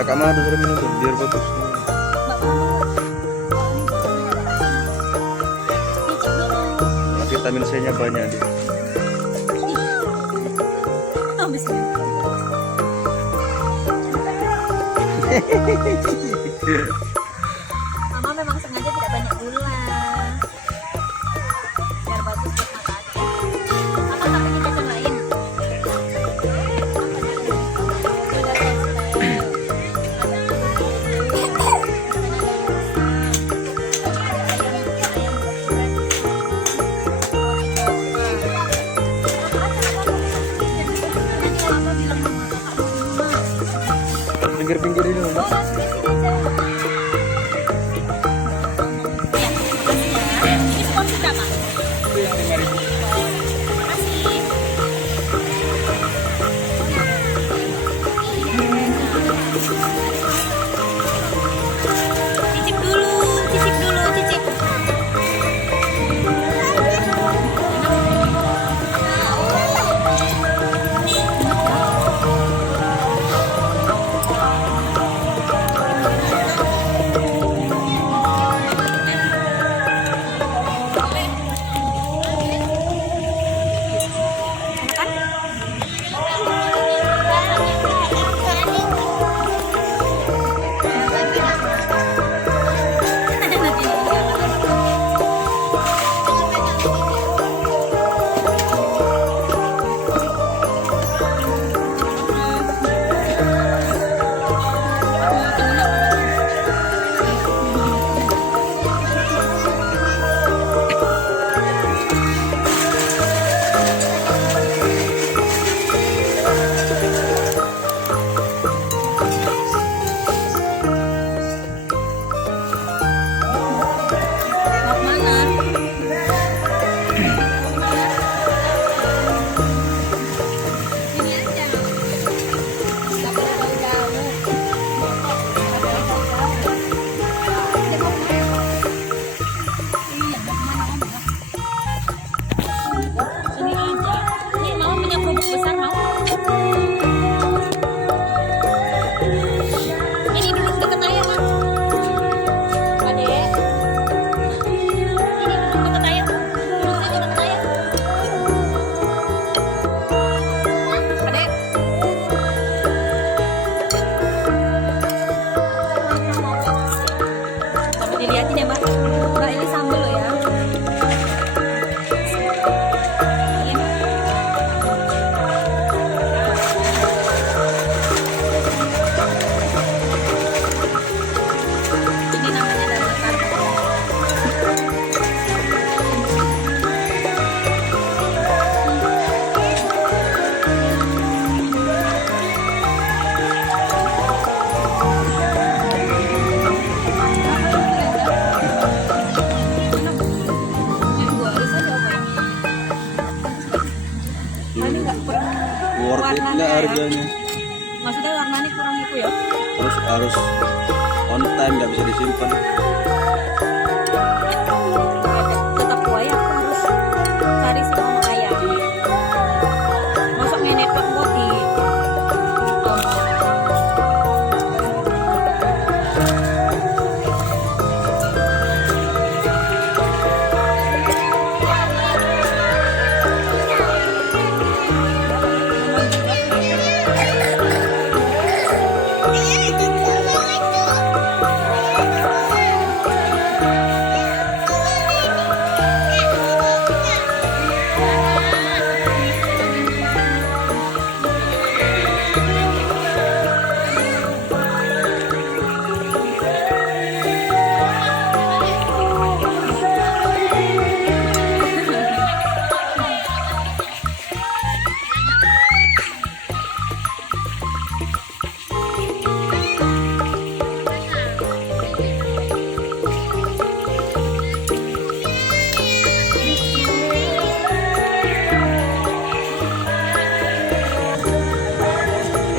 Kakak mau disuruh minum tuh, biar bagus. Vitamin C-nya banyak dia. Mama memang sengaja tidak banyak gula biar bagus buat mata aja. Mama tak pengen jajan lain. Pinggir-pinggir ini loh. Ini sponsor berapa? Itu yang 5.000. Cicip dulu, cicip dulu, cicip. Besar mau? Ini duduk dekat ayah, Mak. Adek. Ini duduk dekat ayah. Duduk dekat ayah. Adek. Coba dilihatin ya, Mbak. Mbak, ini sambal loh ya. Worth it nggak harganya? Maksudnya warnanya kurang itu ya? Terus harus on time, nggak bisa disimpan. Tetap buaya aku harus cari sama ayah. Masuk nenek pak boti.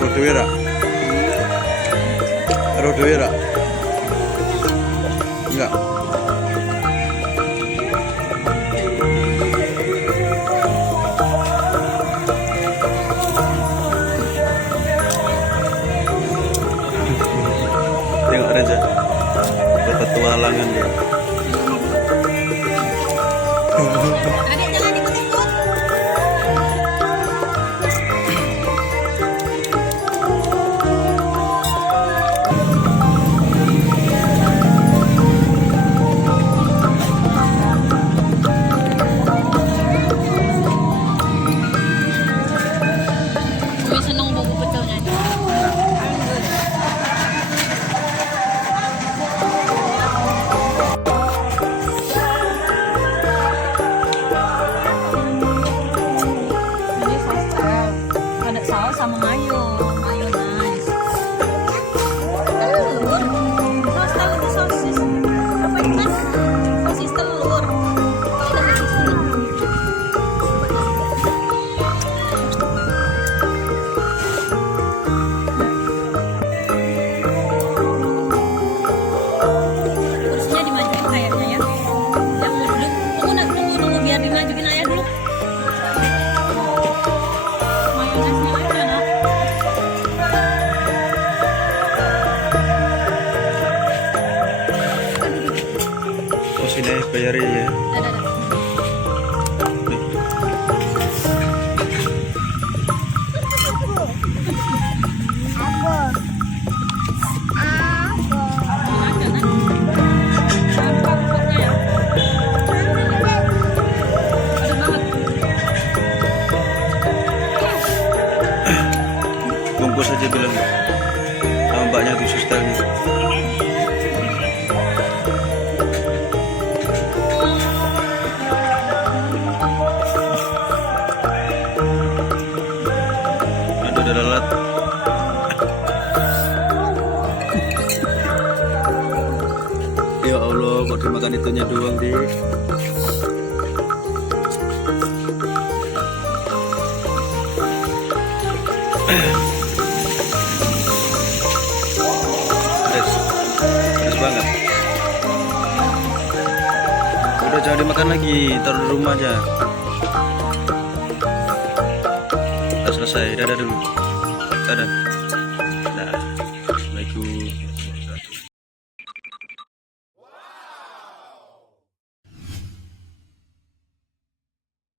Rodowira. Rodowira. Enggak. Tengok Reza, berpetualangan dia. Adik jangan ikut-ikut. Gue seneng buku pecelnya. Ini sostel. Ada saus sama mayo, mayonaise. Telur. Sostel itu sosis. Apa itu mas? Sosis telur. Ada sosis telur. Kursinya dimajuin kayaknya ya. Yang mau duduk, tunggu biar dimajuin ayah dulu. Mayonesnya aja nak. Oh sini bayarin ya. Dadah. Aja nak. Apa pokoknya ya. Ada banget. Bungkus aja bilang sama mbaknya tuh susternya. Aduh udah lelat. Ya Allah, kok dimakan itunya doang deh. Pedes banget. Udah jangan dimakan lagi, taruh di rumah aja. Udah selesai, dadah dulu. Dadah. Dah. Assalamualaikum.